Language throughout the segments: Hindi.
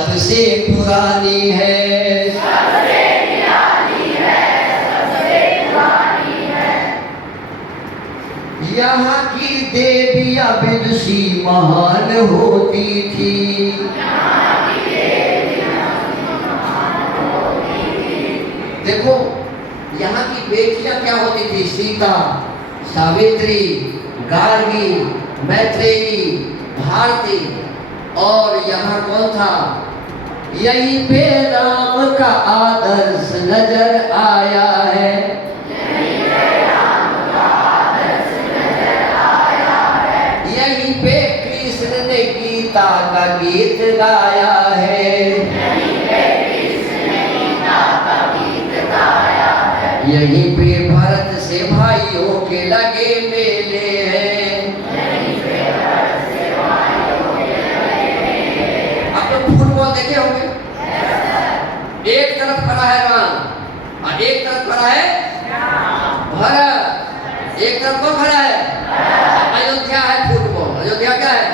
सबसे पुरानी है, सबसे निराली है, सबसे पुरानी है। यहाँ की देवियां विदुषी महान होती थी, यहाँ की देवियां महान होती थी। देखो यहाँ की बेटियां क्या होती थी, सीता, सावित्री, गार्गी, मैत्रेयी, भारती, और यहाँ कौन था, यहीं पे राम का आदर्श नजर आया है, यहीं पे राम का आदर्श नजर आया है। यहीं पे कृष्ण ने गीता का गीत गाया है, यहीं पे कृष्ण ने गीता का गीत गाया है। यहीं पे भरत से भाइयों के लगे मेले हैं। यहीं पे भरत से भाइयों के लगे मेले हैं। आप लोग फुटबॉल देखे होंगे, एक तरफ खड़ा है राम और एक तरफ खड़ा है भरत, एक तरफ कौन खड़ा है, अयोध्या है फुटबॉल, अयोध्या क्या है,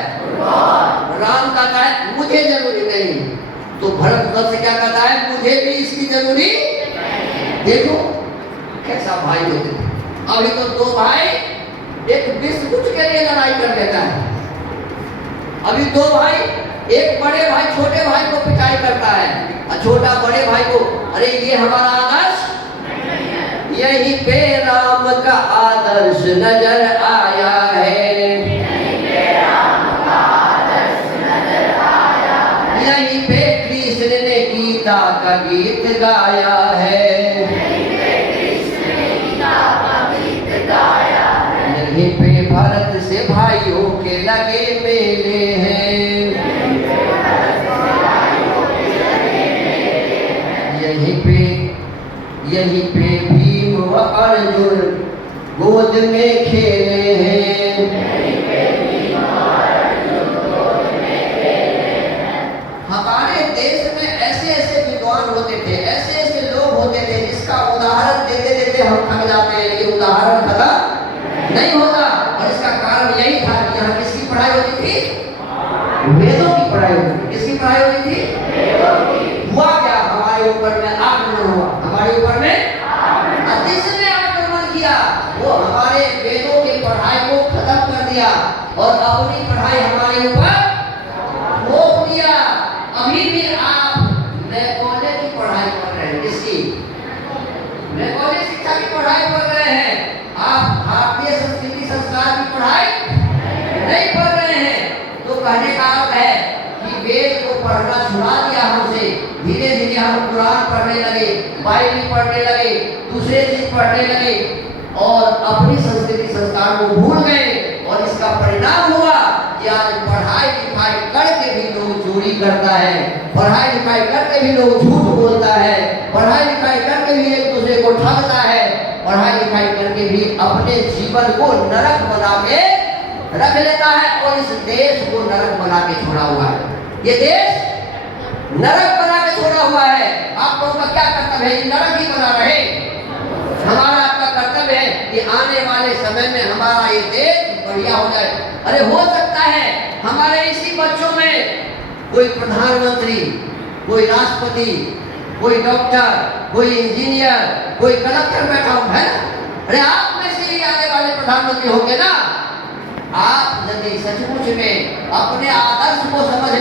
राम कहता है मुझे जरूरी नहीं, तो भरत उधर से क्या कहता है, मुझे भी इसकी जरूरी। देखो कैसा भाई होते थे। अभी तो दो भाई एक बिस्कुट के लिए लड़ाई कर लेता है, अभी दो भाई, एक बड़े भाई छोटे भाई को पिटाई करता है और छोटा बड़े भाई को, अरे ये हमारा आदर्श, यहीं पे राम का आदर्श नजर आया है, यहीं पे राम का आदर्श नजर आया है। यहीं पे कृष्ण ने गीता का गीत गाया है, यहीं पे कृष्ण ने गीता का गीत गाया है। यहीं पे भरत से भाइयों के लगे मेले हैं, यहीं पे भीम व अर्जुन गोद में खेले हैं, हमारे देश में ऐसे ऐसे विद्वान होते थे, ऐसे ऐसे लोग होते थे जिसका उदाहरण देते देते हम थक जाते हैं, लेकिन उदाहरण खत्म नहीं होता। और इसका कारण यही था कि यहाँ किसकी पढ़ाई होती थी, वेदों की पढ़ाई होती थी। किसकी पढ़ाई होती थी, हुआ क्या, हमारे ऊपर में आक्रमण हुआ, हमारे ऊपर में जिसने आक्रमण किया वो हमारे वेदों की पढ़ाई को खत्म कर दिया और अपनी पढ़ाई हमारे ऊपर थोप दिया। अभी भी आप मैकॉले की पढ़ाई कर रहे हैं, किसकी, मैकॉले शिक्षा की पढ़ाई कर रहे हैं, आप भारतीय संस्कृति संस्कार की पढ़ाई नहीं पढ़ रहे हैं। तो कहने का अर्थ है कि वेद को पढ़ना छुड़ा दिया हमसे, धीरे धीरे हम कुरान पढ़ने लगे, बाइबल पढ़ने लगे, दूसरे चीज पढ़ने लगे और अपनी संस्कृति संस्कार को भूल गए। और इसका परिणाम हुआ कि आज पढ़ाई लिखाई करके भी लोग चोरी करता है, पढ़ाई लिखाई करके भी लोग झूठ बोलता है, पढ़ाई लिखाई करके भी एक दूसरे को ठगता है, पढ़ाई लिखाई करके भी अपने जीवन को नरक बना के रख लेता है और इस देश को नरक बना के छोड़ा हुआ है। ये देश नरक बना के छोड़ा हुआ है। आप लोगों का क्या कर्तव्य है, नरक ही बना रहे। हमारा आपका कर्तव्य है कि आने वाले समय में हमारा ये देश बढ़िया हो जाए। अरे हो सकता है हमारे इसी बच्चों में कोई प्रधानमंत्री, कोई राष्ट्रपति, कोई डॉक्टर, कोई इंजीनियर, कोई कलेक्टर बैठा हो, है ना। अरे आप में से ही आने वाले प्रधानमंत्री होंगे ना। आप यदि सचमुच में अपने आदर्श को समझ